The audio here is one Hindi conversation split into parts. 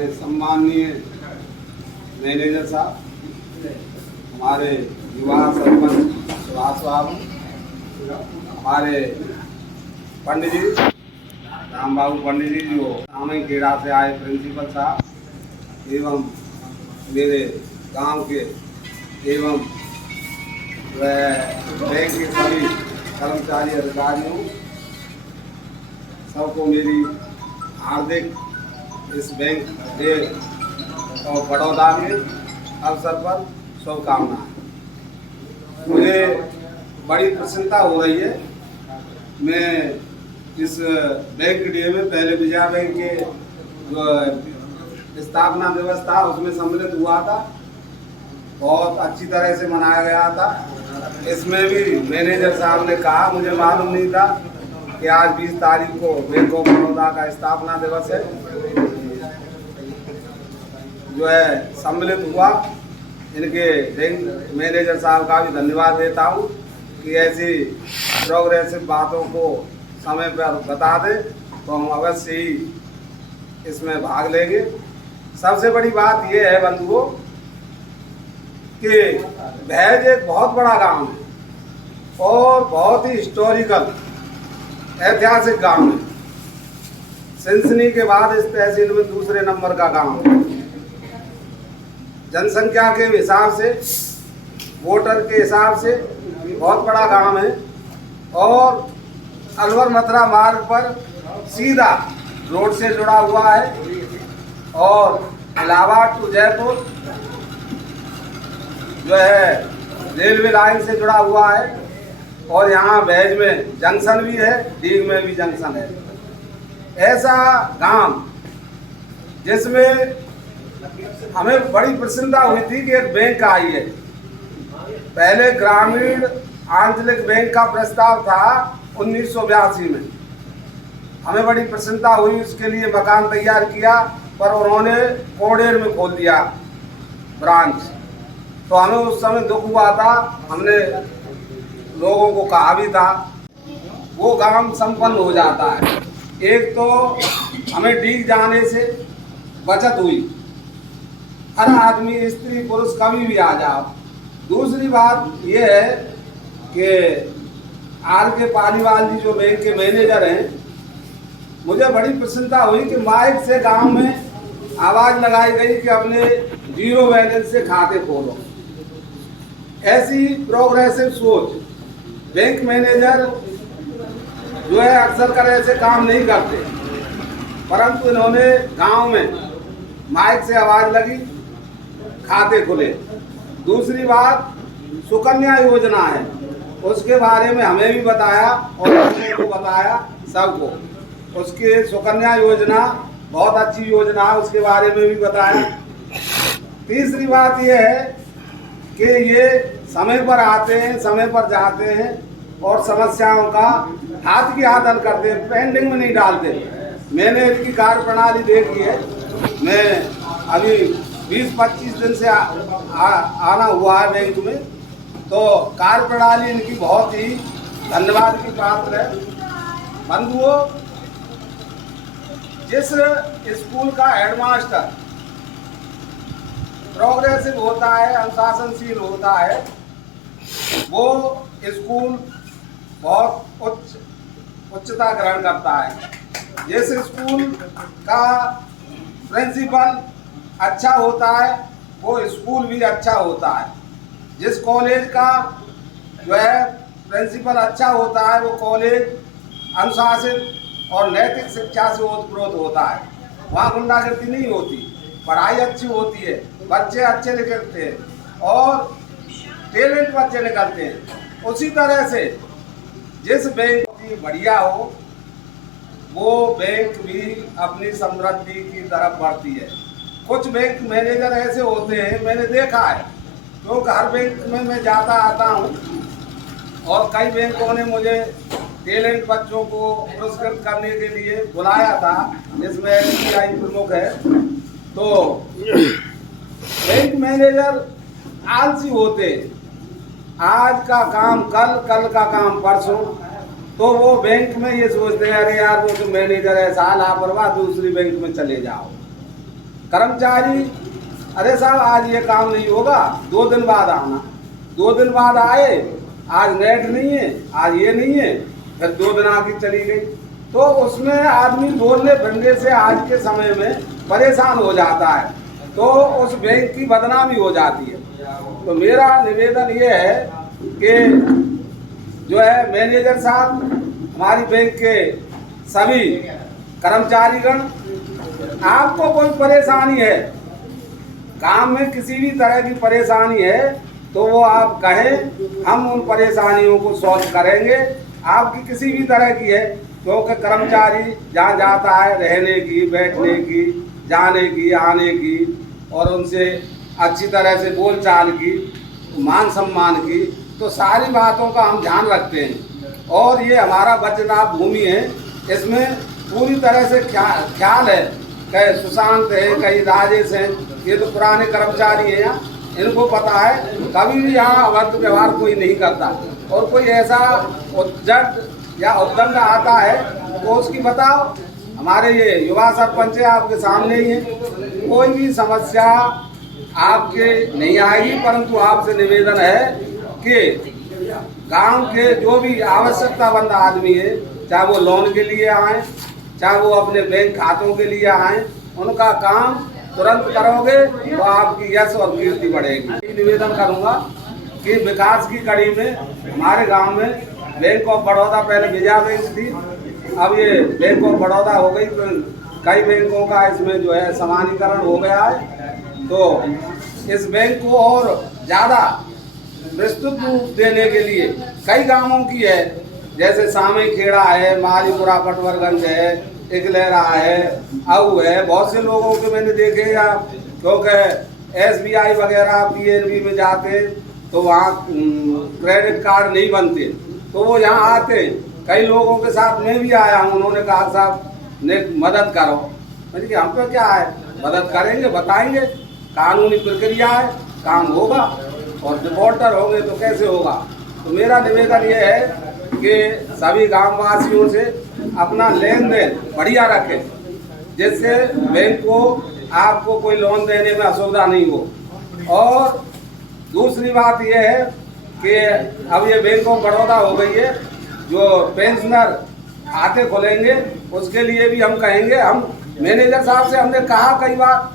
हमारे सम्माननीय मैनेजर साहब, हमारे युवा सरपंच सुभाष बाबू, हमारे पंडित जी राम बाबू पंडित जी जो सामयिक खेड़ा से आए प्रिंसिपल साहब एवं मेरे गांव के एवं बैंक के सभी कर्मचारी अधिकारियों सबको मेरी हार्दिक इस बैंक डे और बड़ौदा के अवसर पर शुभकामनाएं। मुझे बड़ी प्रसन्नता हो रही है। मैं इस बैंक डे में पहले विजया बैंक के स्थापना दिवस था उसमें सम्मिलित हुआ था, बहुत अच्छी तरह से मनाया गया था। इसमें भी मैनेजर साहब ने कहा, मुझे मालूम नहीं था कि आज 20 तारीख को बैंक ऑफ बड़ौदा का स्थापना दिवस है, जो है सम्मिलित हुआ। इनके बैंक मैनेजर साहब का भी धन्यवाद देता हूँ कि ऐसी प्रोग्रेसिव बातों को समय पर बता दें तो हम अवश्य ही इसमें भाग लेंगे। सबसे बड़ी बात यह है बंधुओं कि भैज एक बहुत बड़ा गांव है और बहुत ही हिस्टोरिकल ऐतिहासिक गांव है। सिंसनी के बाद इस तहसील में दूसरे नंबर का गांव है। जनसंख्या के हिसाब से, वोटर के हिसाब से बहुत बड़ा गांव है और अलवर मथुरा मार्ग पर सीधा रोड से जुड़ा हुआ है और इलाहाबाद टू जयपुर जो है रेलवे लाइन से जुड़ा हुआ है और यहाँ भैज में जंक्शन भी है, डीग में भी जंक्शन है। ऐसा गांव जिसमें हमें बड़ी प्रसन्नता हुई थी कि एक बैंक आई है। पहले ग्रामीण आंचलिक बैंक का प्रस्ताव था 1982 में। हमें बड़ी प्रसन्नता हुई, उसके लिए मकान तैयार किया, पर उन्होंने कोडेर में खोल दिया ब्रांच। तो हमें उस समय दुख हुआ था, हमने लोगों को कहा भी था। वो काम संपन्न हो जाता है। एक तो हमें डीग जाने से बचत हुई, हर आदमी स्त्री पुरुष कभी भी आ जाओ। दूसरी बात यह है कि आर के पालीवाल जी जो बैंक के मैनेजर हैं, मुझे बड़ी प्रसन्नता हुई कि माइक से गांव में आवाज़ लगाई गई कि अपने जीरो बैलेंस से खाते खोलो। ऐसी प्रोग्रेसिव सोच बैंक मैनेजर जो है अक्सर कर ऐसे काम नहीं करते, परंतु इन्होंने गांव में माइक से आवाज़ लगी, खाते खुले। दूसरी बात सुकन्या योजना है, उसके बारे में हमें भी बताया और लोगों को बताया सबको। उसकी सुकन्या योजना बहुत अच्छी योजना है, उसके बारे में भी बताया। तीसरी बात यह है कि ये समय पर आते हैं, समय पर जाते हैं और समस्याओं का हाथ की हाथ हल करते हैं, पेंडिंग में नहीं डालते। मैंने इनकी कार्य प्रणाली देखी है। मैं अभी 20-25 दिन से आना हुआ है बैंक में, तो कार्य प्रणाली इनकी बहुत ही धन्यवाद की पात्र है। बंधुओं, जिस स्कूल का हेडमास्टर प्रोग्रेसिव होता है, अनुशासनशील होता है, वो स्कूल बहुत उच्चता ग्रहण करता है। जिस स्कूल का प्रिंसिपल अच्छा होता है वो स्कूल भी अच्छा होता है। जिस कॉलेज का जो है प्रिंसिपल अच्छा होता है वो कॉलेज अनुशासित और नैतिक शिक्षा से ओतप्रोत होता है। वहाँ गुंडागर्दी नहीं होती, पढ़ाई अच्छी होती है, बच्चे अच्छे निकलते हैं और टैलेंट बच्चे निकलते हैं। उसी तरह से जिस बैंक की बढ़िया हो वो बैंक भी अपनी समृद्धि की तरफ बढ़ती है। कुछ बैंक मैनेजर ऐसे होते हैं, मैंने देखा है, क्योंकि हर बैंक में मैं जाता आता हूँ और कई बैंकों ने मुझे टैलेंट बच्चों को पुरस्कृत करने के लिए बुलाया था, जिसमें SBI प्रमुख है। तो बैंक मैनेजर आलसी होते, आज का काम कल, कल का काम परसों। तो वो बैंक में ये सोचते हैं अरे यार वो तो मैनेजर है, साल लापरवाह, दूसरी बैंक में चले जाओ। कर्मचारी अरे साहब आज ये काम नहीं होगा, 2 दिन बाद आना, 2 दिन बाद आए, आज नेट नहीं है, आज ये नहीं है, फिर 2 दिन आके चली गई, तो उसमें आदमी बोलने फिरने से आज के समय में परेशान हो जाता है, तो उस बैंक की बदनामी हो जाती है। तो मेरा निवेदन ये है कि जो है मैनेजर साहब, हमारी बैंक के सभी कर्मचारीगण, आपको कोई परेशानी है, काम में किसी भी तरह की परेशानी है तो वो आप कहें, हम उन परेशानियों को सॉल्व करेंगे। आपकी किसी भी तरह की है, क्योंकि कर्मचारी जहाँ जाता है रहने की, बैठने की, जाने की, आने की, और उनसे अच्छी तरह से बोलचाल की, मान सम्मान की, तो सारी बातों का हम ध्यान रखते हैं। और ये हमारा वज्रनाभ भूमि है, इसमें पूरी तरह से ख्याल है। कहीं सुशांत है, कहीं राजेश हैं, ये तो पुराने कर्मचारी हैं, यहाँ इनको पता है कभी भी यहाँ अवैध व्यवहार कोई नहीं करता। और कोई ऐसा उद्दंड या उद्दंड आता है तो उसकी बताओ, हमारे ये युवा सरपंच है आपके सामने ही है, कोई भी समस्या आपके नहीं आएगी। परंतु आपसे निवेदन है कि गांव के जो भी आवश्यकतामंद आदमी है, चाहे वो लोन के लिए आए, चाहे वो अपने बैंक खातों के लिए आए, उनका काम तुरंत करोगे तो आपकी यश और कीर्ति बढ़ेगी। निवेदन करूंगा कि विकास की कड़ी में हमारे गांव में बैंक ऑफ बड़ौदा, पहले विजया बैंक थी, अब ये बैंक ऑफ बड़ौदा हो गई, तो कई बैंकों का इसमें जो है समानीकरण हो गया है। तो इस बैंक को और ज़्यादा विस्तृत रूप देने के लिए कई गांवों की है, जैसे सामई खेड़ा है, मालीपुरा पटवरगंज है, इकलेरा है, आऊ है, बहुत से लोगों के मैंने देखे या क्योंकि SBI वगैरह PNB में जाते तो वहाँ क्रेडिट कार्ड नहीं बनते, तो वो यहाँ आते। कई लोगों के साथ मैं भी आया हूँ, उन्होंने कहा साहब ने मदद करो, मैंने कहा हम पे क्या है, मदद करेंगे, बताएंगे, कानूनी प्रक्रिया है, काम होगा, और डिफॉल्टर होंगे तो कैसे होगा। तो मेरा निवेदन ये है कि सभी गांववासियों से अपना लेन देन बढ़िया रखें, जिससे बैंक को आपको कोई लोन देने में असुविधा नहीं हो। और दूसरी बात यह है कि अब ये बैंक ऑफ बड़ौदा हो गई है, जो पेंशनर खाते खोलेंगे उसके लिए भी हम कहेंगे, हम मैनेजर साहब से हमने कहा कई बार,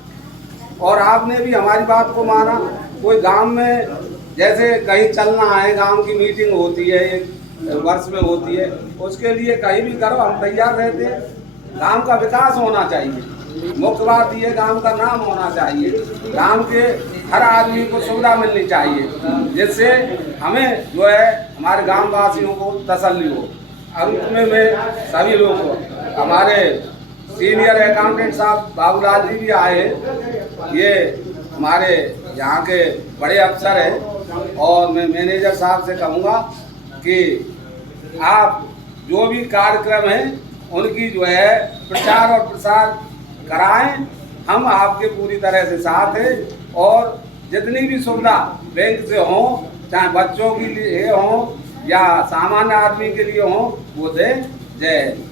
और आपने भी हमारी बात को माना। कोई गांव में जैसे कहीं चलना है, गांव की मीटिंग होती है, एक वर्ष में होती है, उसके लिए कहीं भी करो, हम तैयार रहते हैं। गांव का विकास होना चाहिए, मुख्य बात ये गांव का नाम होना चाहिए, गांव के हर आदमी को सुविधा मिलनी चाहिए, जिससे हमें जो है हमारे गांव वासियों को तसल्ली हो। अंत में मैं सभी लोगों को, हमारे सीनियर अकाउंटेंट साहब बाबूलाल जी भी आए, ये हमारे यहाँ के बड़े अफसर हैं, और मैं मैनेजर साहब से कहूँगा कि आप जो भी कार्यक्रम हैं उनकी जो है प्रचार और प्रसार कराएं। हम आपके पूरी तरह से साथ हैं, और जितनी भी सुविधा बैंक से हो, चाहे बच्चों के लिए हो या सामान्य आदमी के लिए हो, वो दें। जय हिंद।